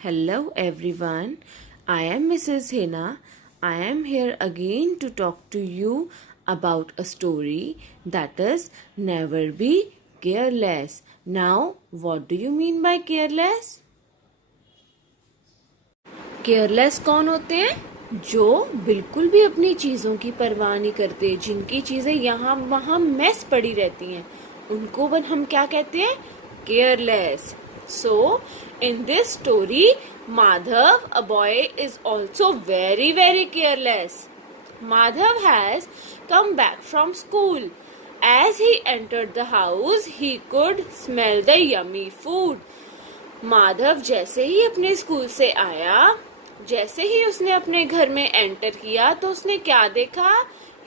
Hello everyone. I am Mrs. Hina. I am here again to talk to you about a story that is Never Be Careless. Now, what do you mean by careless? Careless कौन होते हैं? जो बिल्कुल भी अपनी चीजों की परवाह नहीं करते, जिनकी चीजें यहाँ वहाँ मेस पड़ी रहती हैं, उनको हम क्या कहते हैं? Careless. So, in this story, Madhav, a boy, is also very, very careless. Madhav has come back from school. As he entered the house, he could smell the yummy food. Madhav जैसे ही अपने स्कूल से आया, जैसे ही उसने अपने घर में enter किया, तो उसने क्या देखा?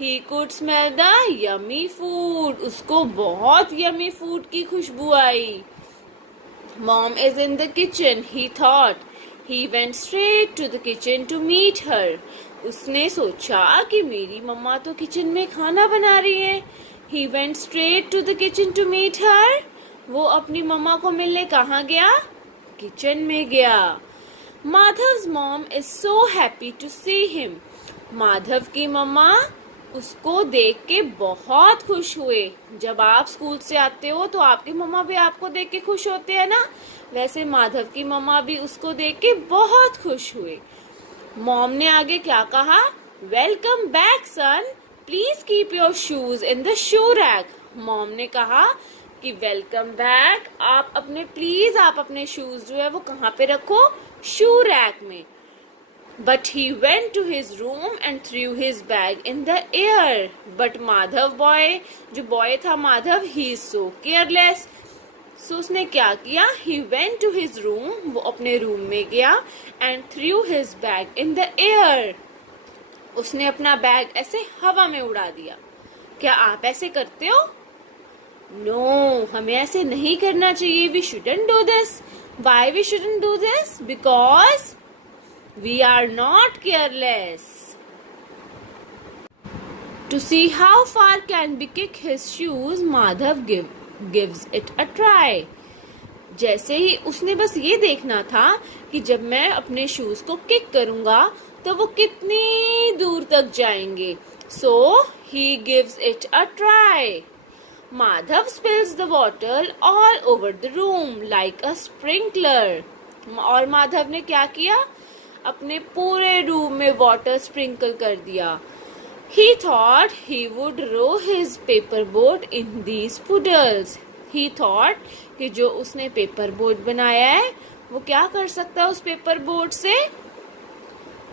He could smell the yummy food. उसको बहुत यमी फूड की खुशबू आई. Mom is in the kitchen, he thought. He went straight to the kitchen to meet her. उसने सोचा कि मेरी मम्मा तो किचन में खाना बना रही है. He went straight to the kitchen to meet her. वो अपनी मम्मा को मिलने कहाँ गया? किचन में गया. Madhav's mom is so happy to see him. Madhav की मम्मा उसको देख के बहुत खुश हुए. जब आप स्कूल से आते हो तो आपकी मम्मा भी आपको देख के खुश होते हैं ना, वैसे माधव की मम्मा भी उसको देख के बहुत खुश हुए. मॉम ने आगे क्या कहा? Welcome back son, please keep your shoes in the shoe rack. Mom ने कहा कि वेलकम बैक, आप अपने शूज जो है वो कहाँ पे रखो? शू रैक में. But he went to his room and threw his bag in the air. But Madhav boy, जो boy था Madhav, he is so careless. So उसने क्या किया? He went to his room, वो अपने रूम में गया and threw his bag in the air. उसने अपना बैग ऐसे हवा में उड़ा दिया. क्या आप ऐसे करते हो? No, हमें ऐसे नहीं करना चाहिए. We shouldn't do this. Why we shouldn't do this? Because we are not careless. To see how far can we kick his shoes, Madhav gives it a try. जैसे ही उसने बस ये देखना था कि जब मैं अपने शूज को किक करूंगा तो वो कितनी दूर तक जाएंगे. So he gives it a try. Madhav spills the water all over the room like a sprinkler. और माधव ने क्या किया? अपने पूरे रूम में वाटर स्प्रिंकल कर दिया. He thought he would row his paper boat in these puddles. He thought कि जो उसने पेपर बोट बनाया है वो क्या कर सकता है? उस पेपर बोट से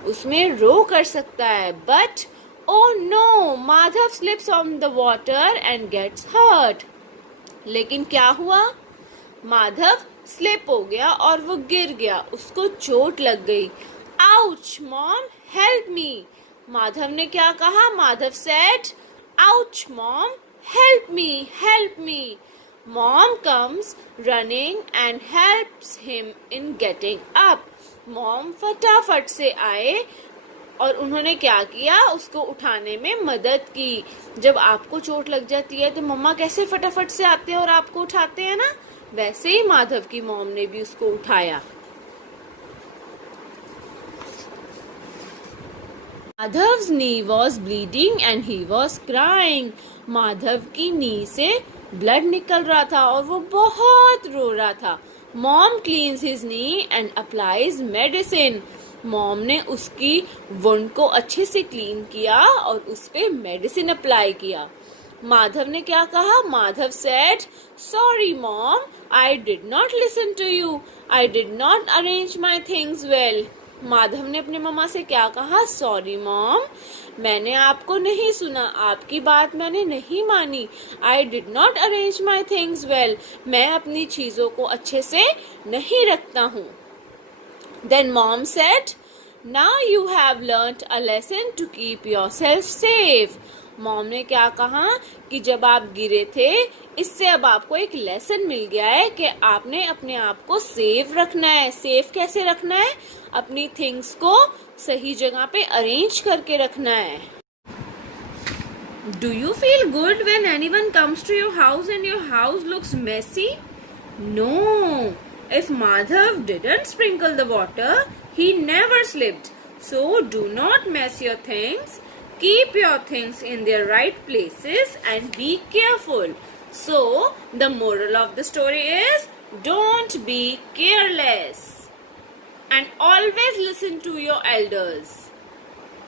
उसमें रो कर सकता है. But oh no, Madhav slips on the water and gets hurt. लेकिन क्या हुआ? माधव स्लिप हो गया और वो गिर गया, उसको चोट लग गई. Ouch, mom, help me. Madhav ने क्या कहा? Madhav said, ouch, mom, help me, help me. Mom comes running and helps him in getting up. Mom फटाफट से आए और उन्होंने क्या किया? उसको उठाने में मदद की. जब आपको चोट लग जाती है तो मम्मा कैसे फटाफट से आते हैं और आपको उठाते हैं ना, वैसे ही माधव की मॉम ने भी उसको उठाया. Madhav's knee was bleeding and he was crying. Madhav की नी से ब्लड निकल रहा था और वो बहुत रो रहा था. Mom cleans his knee and applies medicine. Mom ने उसकी वुंड को अच्छे से क्लीन किया और उस पे मेडिसिन अप्लाई किया. माधव ने क्या कहा? Madhav said, sorry mom, I did not listen to you. I did not arrange my things well. Madhav ने अपने मम्मा से क्या कहा? सॉरी मॉम, मैंने आपको नहीं सुना, आपकी बात मैंने नहीं मानी. I did not arrange my things well. मैं अपनी चीजों को अच्छे से नहीं रखता हूँ. Then mom said, now you have learnt a lesson to keep yourself safe. Mom ने क्या कहा कि जब आप गिरे थे, इससे अब आपको एक लेसन मिल गया है कि आपने अपने आप को सेफ रखना है. सेफ कैसे रखना है? अपनी थिंग्स को सही जगह पे अरेंज करके रखना है. Do you feel good when anyone comes to your house and your house looks messy? No. If Madhav didn't sprinkle the water, he never slipped. So do not mess your things. Keep your things in their right places and be careful. So the moral of the story is, don't be careless and always listen to your elders.